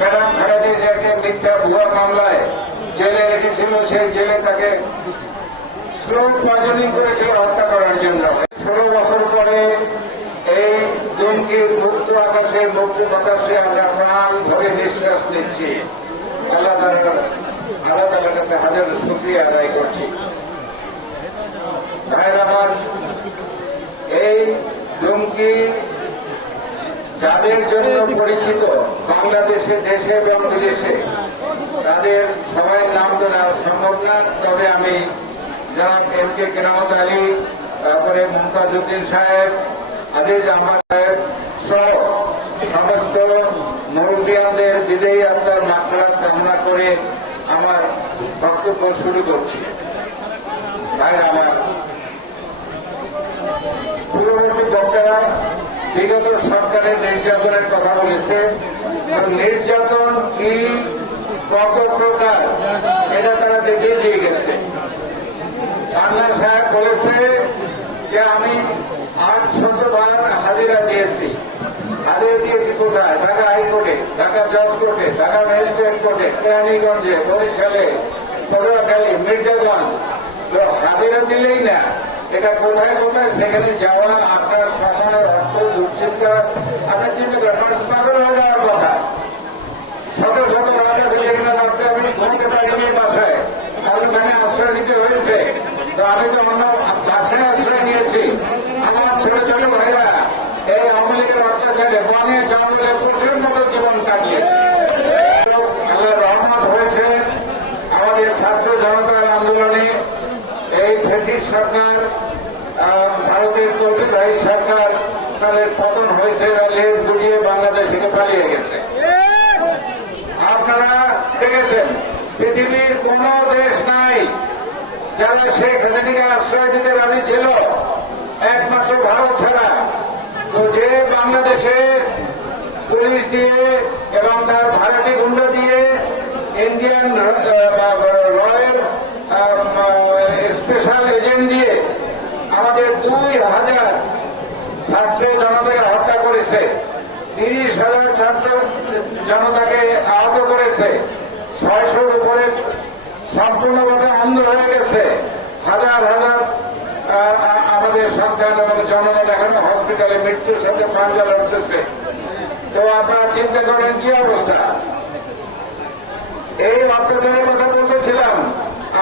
Madam Khaleda জিয়াকে মিথ্যা ভুয়া মামলায় জেলে রেখেছিল, সেই জেলে তাকে স্লো পয়জনিং করেছিল হত্যা করার জন্য। 16 বছর পরে এই দুমকির মুক্ত আকাশে মুক্ত বাতাসে আমরা প্রাণ ধরে নিঃশ্বাস নিচ্ছি। আল্লাহ তাআলার কাছে হাজার শুকরিয়া আদায় করছি। ভাইরা আমার, এই দুমকি যাদের জন্য পরিচিত বাংলাদেশে, দেশে এবং বিদেশে, তাদের সবাই নাম তো নেওয়া সম্ভব না। তবে আমি জনাব MK কেরামত আলী, তারপরে মুমতাজ উদ্দিন সাহেব, আজিজ আহমদ সাহেব সহ সমস্ত মুরব্বিয়ানদের বিদায়ী আত্মার মাগফিরাত কামনা করে আমার বক্তব্য শুরু করছি। ভাইরা আমার, পূর্ববর্তী বক্তারা বিগত সরকারের নির্যাতনের কথা বলেছে। নির্যাতন কি, কত প্রকার, এটা তারা দেখিয়ে দিয়ে গেছে। কান্না সাহেব বলেছে যে আমি 800 বার হাজিরা দিয়েছি। হাজিরা দিয়েছি কোথায়? ঢাকা হাইকোর্টে, ঢাকা জজ কোর্টে, ঢাকা ম্যাজিস্ট্রেট কোর্টে, কেরানীগঞ্জে, বরিশালে, পটুয়াখালী, মির্জাগঞ্জ। হাজিরা দিলেই না, এটা কোথায় কোথায় সেখানে যাওয়া আসার সময় অর্থ দুশ্চিন্তা, আপনার চিন্তা করেন, পাগল হয়ে যাওয়ার কথা। শত শত রাত আছে যেখানে রাত্রে আমি ঘুমতে পারিনি বাসায়, কারণ ওখানে আশ্রয় নিতে হয়েছে। তো আমি তো অন্য বাসায় আশ্রয় নিয়েছি। আমার ছোট ছোট ভাইরা এই আওয়ামী লীগের অত্যাচারে বনে জঙ্গলে পশুর মতো জীবন কাটিয়েছে। আল্লাহ রহমত হয়েছে, আমাদের ছাত্র জনতার আন্দোলনে এই ফ্যাসিস্ট সরকার, ভারতের তৌহিদবাহী সরকার, তাদের পতন হয়েছে, লেজ গুটিয়ে বাংলাদেশ থেকে পালিয়ে গেছে। আপনারা দেখেছেন পৃথিবীর কোন দেশ নাই যারা শেখ হাসিনাকে আশ্রয় দিতে রাজি ছিল, একমাত্র ভারত ছাড়া। তো যে বাংলাদেশের পুলিশ দিয়ে এবং তার ভাড়াটি গুন্ডা দিয়ে, ইন্ডিয়ান রয়্যাল স্পেশাল এজেন্ট দিয়ে আমাদের 2000 ছাত্র জনতাকে হত্যা করেছে, 30,000 ছাত্র জনতাকে আহত করেছে, 600 উপরে সম্পূর্ণভাবে অন্ধ হয়ে গেছে, হাজার হাজার আমাদের সন্তান, আমাদের জনগণ এখনো হসপিটালে মৃত্যুর সাথে পাঞ্জা লড়তেছে। তো আপনারা চিন্তা করেন কি অবস্থা। এই অত্যাচারের কথা বলতেছিলাম,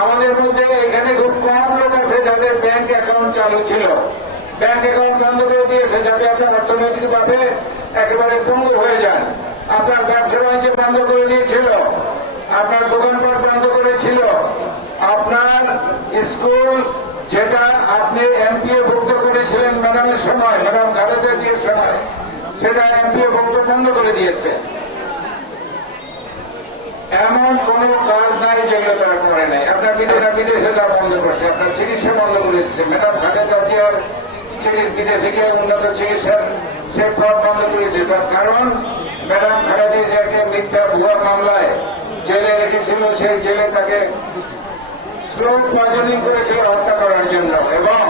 আমাদের মধ্যে এখানে খুব কম লোক আছে যাদের ব্যাংক অ্যাকাউন্ট চালু ছিল, ব্যাংক অ্যাকাউন্ট বন্ধ করে দিয়েছে, যাতে আপনার অর্থনৈতিকভাবে একেবারে পঙ্গু হয়ে যান। আপনার ব্যবসা বাণিজ্য বন্ধ করে দিয়েছিল, আপনার দোকানপাট বন্ধ করেছিল, আপনার স্কুল যেটা আপনি MPA ভুক্ত করেছিলেন ম্যাডামের সময়, ম্যাডাম খালেদা জিয়ার সময়, সেটা MPA ভুক্ত বন্ধ করে দিয়েছে। এমন কোন কাজ নাই যেগুলো তারা করে নাই। আপনার বিদেশে যা বন্ধ করছে, আপনার চিকিৎসা বন্ধ করে দিচ্ছে। ম্যাডাম খালেদা জিয়ার বিদেশে গিয়ে উন্নত চিকিৎসার সে পথ বন্ধ করে দিয়েছে। কারণ ম্যাডাম খালেদা জিয়াকে মিথ্যা ভুয়া মামলায় জেলে রেখেছিল, সেই জেলে তাকে স্লো পয়জনিং করেছিল হত্যা করার জন্য। এবং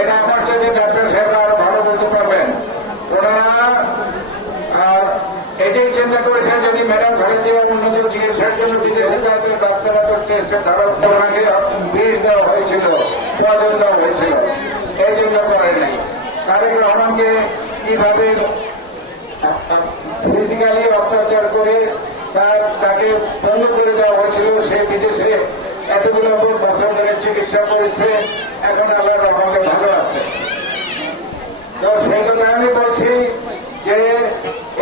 এটা আমার চাইতে ডাক্তার সাহেবরা আরো ভালো বলতে পারবেন। ওনারা এটাই চিন্তা করেছেন, যদি ম্যাডাম খালেদা জিয়া উন্নত চিকিৎসার জন্য বিদেশে যায়, তো ডাক্তাররা তো টেস্টে ধরা ওনাকে বিষ দেওয়া হয়েছিল, পয়জন দেওয়া হয়েছিল, এই জন্য করেন নাই। তারেক রহমানকে কিভাবে ফিজিক্যালি অত্যাচার করে তাকে বন্ধ করে দেওয়া হয়েছিল, সে বিদেশে এতগুলো বছর ধরে চিকিৎসা করেছে, এখন আল্লাহর রহমতে ভালো আছে। তো সেই কথা আমি বলছি যে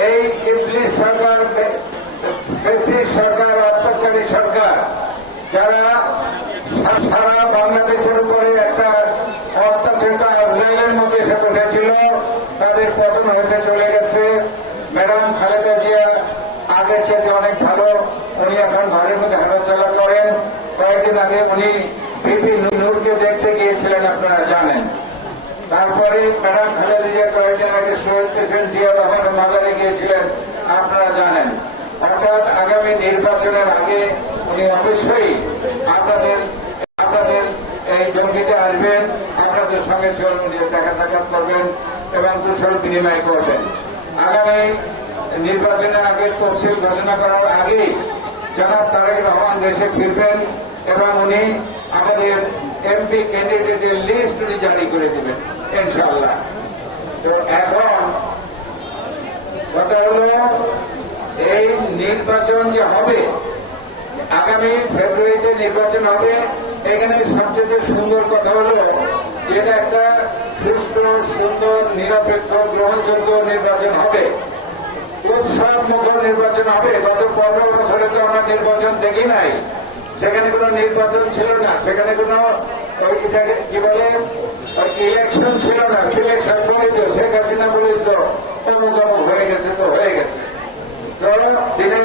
এই ইবলিস সরকার, ফ্যাসিস্ট সরকার, অত্যাচারী সরকার, যারা সারা বাংলাদেশের উপরে একটা অত্যাচারিত আজরাইলের মতো এসে বসেছিল, তাদের পতন হতে চলে গেছে। ম্যাডাম খালেদা জিয়া আগের চেয়ে অনেক ভালো, উনি এখন ঘরের মধ্যে হাঁটাচলা করেন। কয়েকদিন আগে উনি বিপি নূরকে দেখতে গিয়েছিলেন, আপনারা জানেন। তারপরে ম্যাডাম খালেদা জিয়া কয়েকদিন আগে শহীদ প্রেসিডেন্ট জিয়া রহমানের মাজারে গিয়েছিলেন, আপনারা জানেন। অর্থাৎ আগামী নির্বাচনের আগে উনি অবশ্যই আপনাদের এই জঙ্গিতে আসবেন, আপনাদের সঙ্গে দেখা সাক্ষাৎ করবেন এবং কুশল বিনিময় করবেন। আগামী নির্বাচনের আগে তফসিল ঘোষণা করার আগেই জনাব তারেক রহমান দেশে ফিরবেন এবং উনি আমাদের এমপি ক্যান্ডিডেটের লিস্ট উনি জারি করে দেবেন ইনশাআল্লাহ। তো এখন কথা হলো এই নির্বাচন যে হবে, আগামী ফেব্রুয়ারিতে নির্বাচন হবে, এখানে সবচেয়ে সুন্দর কথা হলো এটা একটা সুষ্ঠু, সুন্দর, নিরপেক্ষ, গ্রহণযোগ্য নির্বাচন হবে, উৎসব মুখর নির্বাচন হবে। গত 15 বছরে তো আমরা নির্বাচন দেখি নাই, সেখানে কোনো নির্বাচন ছিল না, সেখানে কোনো কি বলে ইলেকশন ছিল না, সিলেকশন বলে তো শেখ হাসিনা বলে তো অমুক অমুক হয়ে গেছে তো হয়ে গেছে। তো দিনে